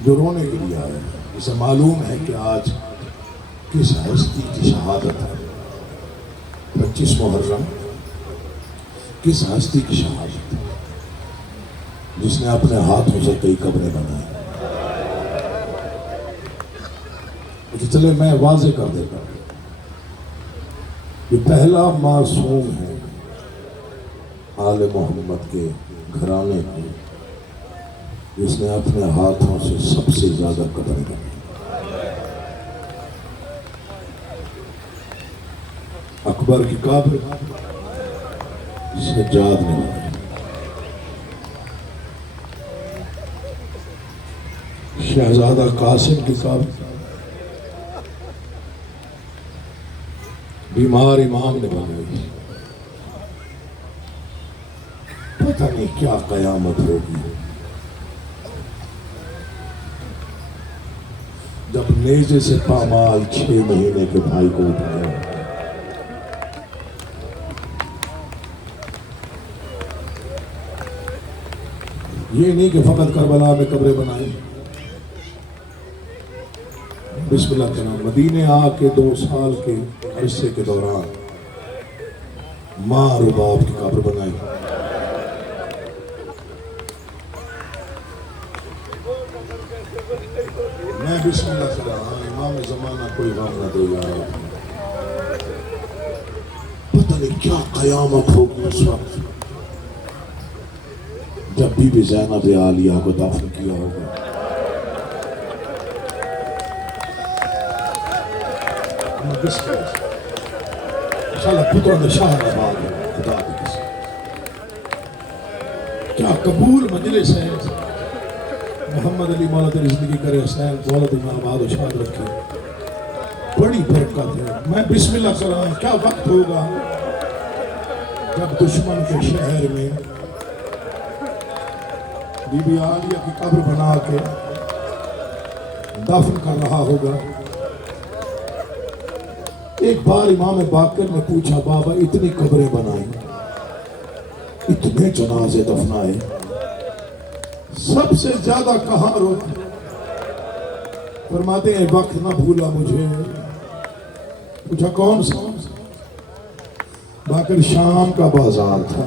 جو رونے کے لیے آئے ہیں، اسے معلوم ہے کہ آج کس ہستی کی شہادت ہے۔ 25 محرم کس ہستی کی شہادت ہے جس نے اپنے ہاتھوں سے کئی قبریں بنائی۔ تو چلے میں واضح کر دیتا ہوں کہ پہلا معصوم ہے آل محمد کے گھرانے کو جس نے اپنے ہاتھوں سے سب سے زیادہ قبریں بنائی۔ اکبر کی قبر سجاد نے بنائی، شہزادہ قاسم کی قبر بیمار امام نے بنائی۔ پتہ نہیں کیا قیامت ہوگی جب نیزے سے پامال 6 مہینے کے بھائی کو اٹھایا۔ یہ نہیں کہ فقط کربلا میں قبریں بنائی، بسم اللہ کے نام مدینے آ کے 2 سال کے عرصے کے دوران ماں رباب کی قبر بنائی۔ میں بسم اللہ کر رہا ہوں، امام زمانہ کوئی غم نہ دے یار۔ پتہ نہیں کیا قیامت ہوگی اس وقت جب بی بی زینب عالیہ کو دفن کیا ہوگا۔ انشاءاللہ پتروں نے شاہ نباد خدا کی قسم کیا قبول مجلس ہے۔ محمد علی مولا تیری زندگی کرے، حسین دولت امام آباد و شاد رکھے، بڑی برکت ہے۔ میں بسم اللہ کر رہا ہوں، کیا وقت ہوگا جب دشمن کے شہر میں بی بی عالیہ کی قبر بنا کے دفن کر رہا ہوگا۔ ایک بار امام باقر نے پوچھا، بابا اتنی قبریں بنائیں، اتنے جنازے دفنائے، سب سے زیادہ کہاں روتے؟ فرماتے ہیں وقت نہ بھولا مجھے۔ پوچھا کون سا؟ باقر شام کا بازار تھا،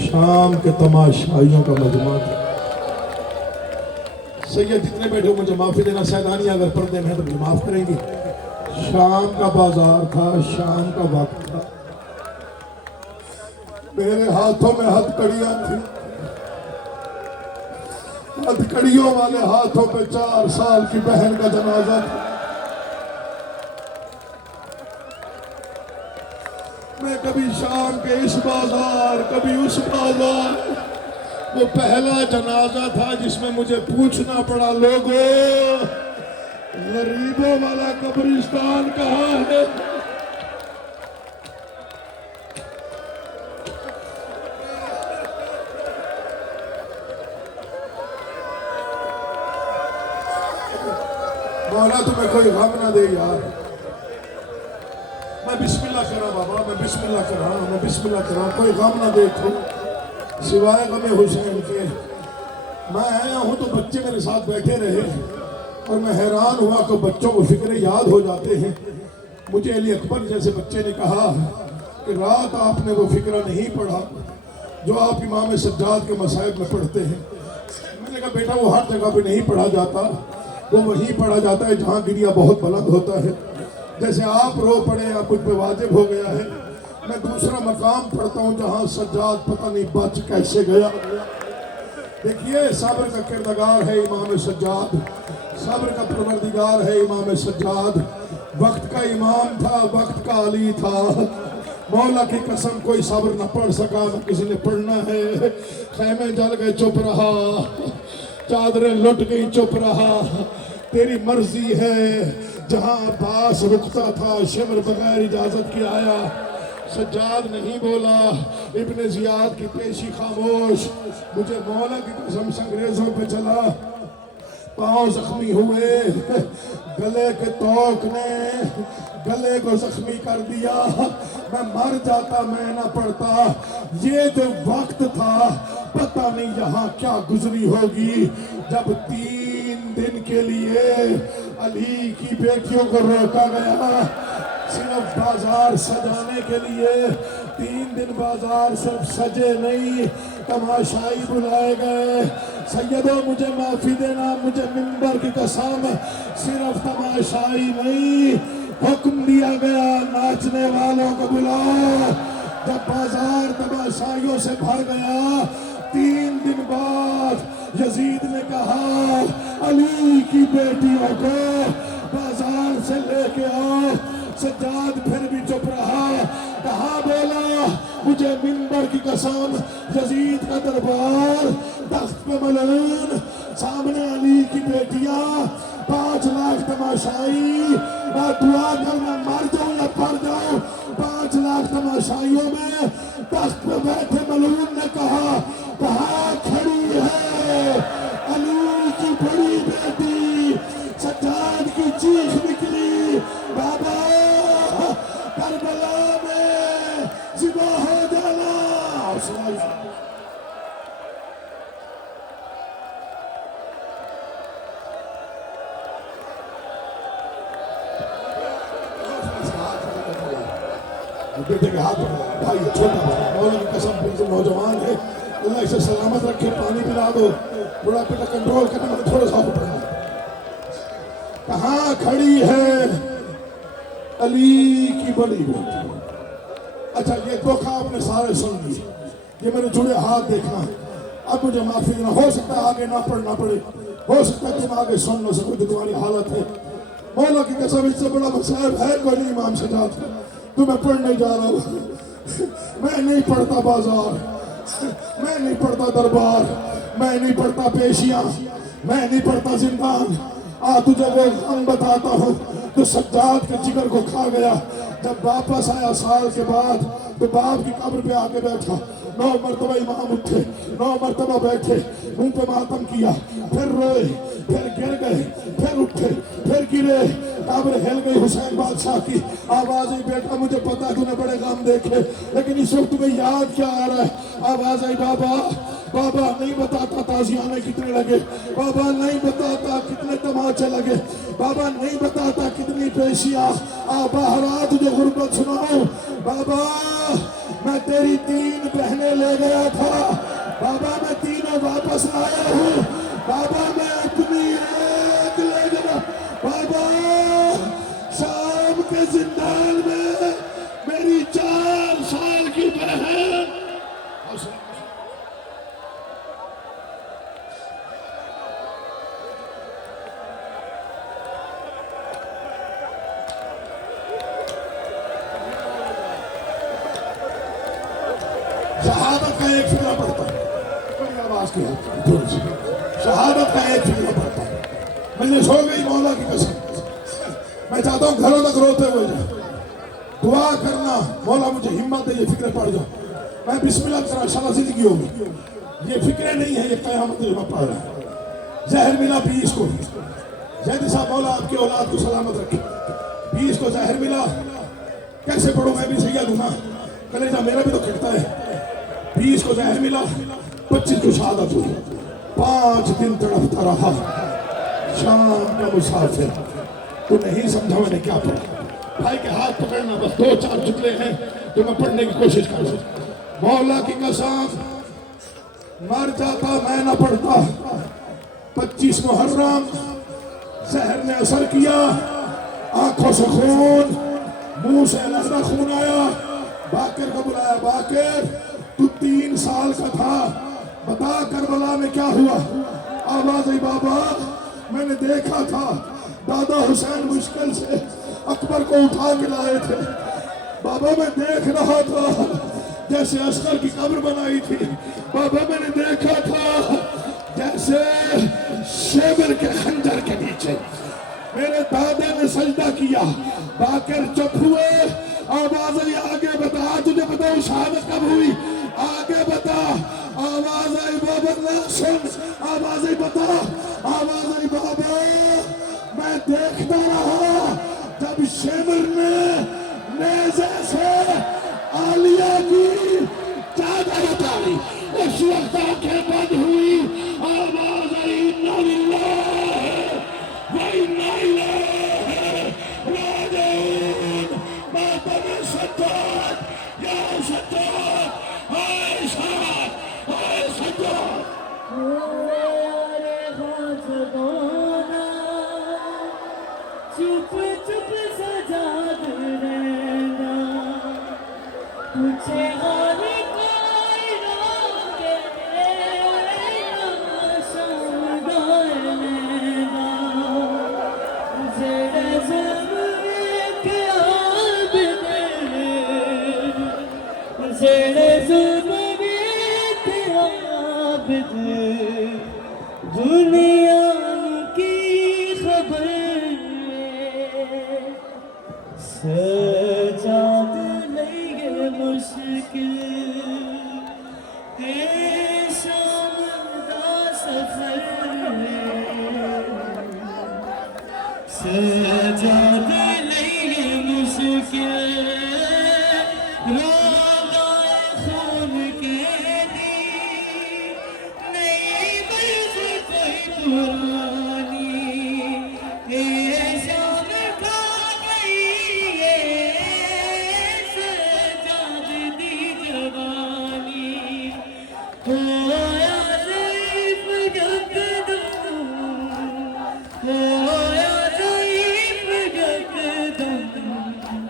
شام کے تماشائیوں کا مجمع تھا۔ سید جتنے بیٹھے ہو مجھے معافی دینا، سیدانی اگر پردے میں تو مجھے معاف کریں گی۔ شام کا بازار تھا، شام کا وقت تھا، میرے ہاتھوں میں ہتھ کڑیاں تھیں، ہتھ کڑیوں والے ہاتھوں پہ 4 سال کی بہن کا جنازہ تھا۔ میں کبھی شام کے اس بازار، کبھی اس بازار، وہ پہلا جنازہ تھا جس میں مجھے پوچھنا پڑا، لوگوں غریبوں والا قبرستان کہاں ہے؟ مولا تمہیں کوئی غم نہ دے یار۔ میں بسم اللہ کر رہا بابا، میں بسم اللہ کر رہا ہوں، میں بسم اللہ کر رہا ہوں، کوئی غم نہ دیکھو سوائے غم حسین کے۔ میں آیا ہوں تو بچے میرے ساتھ بیٹھے رہے اور میں حیران ہوا کہ بچوں کو فکریں یاد ہو جاتے ہیں۔ مجھے علی اکبر جیسے بچے نے کہا کہ رات آپ نے وہ فکرہ نہیں پڑھا جو آپ امام سجاد کے مصائب میں پڑھتے ہیں۔ میں نے کہا بیٹا وہ ہر جگہ پہ نہیں پڑھا جاتا، وہ وہیں پڑھا جاتا ہے جہاں گریہ بہت بلند ہوتا ہے۔ جیسے آپ رو پڑے آپ کچھ پہ واجب ہو گیا ہے، میں دوسرا مقام پڑھتا ہوں جہاں سجاد پتہ نہیں بچ کیسے گیا۔ دیکھیے صبر کا کردگار ہے امام سجاد، صبر کا پروردگار ہے امام سجاد، وقت کا امام تھا، وقت کا علی تھا۔ مولا کی قسم کوئی صبر نہ پڑھ سکا، نہ کسی نے پڑھنا ہے۔ خیمے جل گئے چپ رہا، چادریں لٹ گئی چپ رہا، تیری مرضی ہے۔ جہاں عباس رکتا تھا شمر بغیر اجازت کے آیا، سجاد نہیں بولا، ابن زیاد کی پیشی خاموش۔ مجھے مولا کی قسم سنگریزوں پہ چلا، پاؤں زخمی ہوئے، گلے کے توق نے گلے کو زخمی کر دیا۔ میں مر جاتا میں نہ پڑتا۔ یہ جو وقت تھا پتہ نہیں یہاں کیا گزری ہوگی جب 3 دن کے لیے علی کی بیٹیوں کو روکا گیا صرف بازار سجانے کے لیے 3 دن بازار صرف سجے نہیں تماشائی بلائے گئے سیدوں مجھے معافی دینا مجھے منبر کی قسم صرف تماشائی نہیں حکم دیا گیا ناچنے والوں کو بلاؤ جب بازار تماشائیوں سے بھر گیا 3 دن بعد یزید نے کہا علی کی بیٹیوں کو بازار سے لے کے آؤ سجاد پھر بھی چپ رہا کہا بولا مجھے منبر کی قسم یزید کا دربار تخت پہ ملعون سامنے علی کی بیٹیاں 5 لاکھ تماشائی میں دعا کرنا مر جاؤں یا پڑ جاؤں 5 لاکھ تماشائیوں میں تخت پہ بیٹھے ملعون نے کہا کھڑی ہے علی کی بڑی بیٹی سجاد کی چیخ نکلی بابا کربلا میں ذبح ہو جانا بیٹے کے ہاتھ پکڑا بھائی چھوٹا بھائی مولا کی قسم بالکل نوجوان ہے اللہ اسے سلامت رکھے پانی پلا دو بڑا بیٹا کنٹرول کرنے میں تھوڑا سا پڑا کہاں کھڑی ہے علی کی بڑی بیٹی اچھا یہ دکھ آپ نے سارے سن لی یہ میں نے جڑے ہاتھ دیکھا اب مجھے معافی دینا ہو سکتا ہے آگے نہ پڑھنا پڑے ہو سکتا ہے تم آگے سن نہ سکو جو تمہاری حالت ہے مولا کی قسم اس سے بڑا مصائب ہے کوئی نہیں امام سجاد تو میں پڑھنے جا رہا ہوں میں نہیں پڑھتا بازار میں نہیں پڑھتا دربار میں نہیں پڑھتا پیشیاں میں نہیں پڑھتا زندان تجھے وہ غم بتاتا ہوں تو سجاد کے جگر کو کھا گیا جب واپس آیا سال کے بعد تو باپ کی قبر پہ آ کے بیٹھا 9 مرتبہ امام اٹھے 9 مرتبہ بیٹھے منہ پہ ماتم کیا پھر روئے پھر گر گئے پھر اٹھے پھر گرے قبر ہل گئی حسین بادشاہ کی آواز آئی بیٹا مجھے پتا ہے تو نے بڑے غم دیکھے لیکن اس وقت تمہیں یاد کیا آ رہا ہے آواز آئی بابا نہیں بتاتا تازیانے کتنے لگے بابا نہیں بتاتا کتنے تماچے لگے بابا نہیں بتاتا کتنی پیشیاں باہر تجھے غربت سناؤں بابا میں تیری 3 بہنیں لے گیا تھا بابا میں 3 واپس آیا ہوں بابا میں اپنی ایک لے گیا بابا شام کے زندان میں میری 4 سال کی بہن شہادت کا ایک فکرہ پڑتا ہے آواز کی شہادت کا ایک فکرہ پڑتا ہے مجلس ہو گئی مولا کی قسم میں چاہتا ہوں گھروں تک روتے ہوئے جائیں دعا کرنا مولا مجھے ہمت ہے یہ فکرے پڑھ جاؤ میں بسم اللہ کرا شاء اللہ زندگی ہوگی یہ فکرے نہیں ہے یہ قیامت جو میں پڑھ رہا ہوں زہر ملا 20 کو زیدی صاحب مولا آپ کی اولاد کو سلامت رکھے 20 کو زہر ملا کیسے پڑھوں میں بھی سید ہوں نا کلیجہ میرا بھی تو کھٹتا ہے 20 کو زہر ملا 25 کو شہادت ہوئی 5 دن تڑپتا رہا شام کا مسافر تو نہیں سمجھا میں نے کیا پڑھا بھائی کے ہاتھ پکڑنا بس 2-4 جملے ہیں جو میں پڑھنے کی کوشش کر رہا مولا کی قسم مر جاتا میں نہ پڑھتا 25 محرم زہر نے اثر کیا آنکھوں سے خون منہ سے علیحدہ خون آیا باقر کو بلایا باقر تو 3 سال کا تھا بتا کربلا میں کیا ہوا آواز آئی بابا میں نے دیکھا تھا دادا حسین مشکل سے اکبر کو اٹھا کے لائے تھے بابا میں دیکھ رہا تھا جیسے عسکر کی قبر بنائی تھی بابا میں نے دیکھا تھا جیسے شیبر کے خنجر کے نیچے میرے دادے نے سجدہ کیا باقر چپ ہوئے آواز آئی آگے بتا تجھے بتاؤ شہادت کب ہوئی آگے بتا آواز آئی بابا نہ سن آواز آئی بتا آواز آئی بابا میں دیکھتا رہا جب شیبر نے نیزے سے عالیہ کی چادر اتاری اس وقت آنکھیں بند عابد دنیا کی خبر سجاد نہیں مشکل شام دا سفر سجاد نہیں مشکل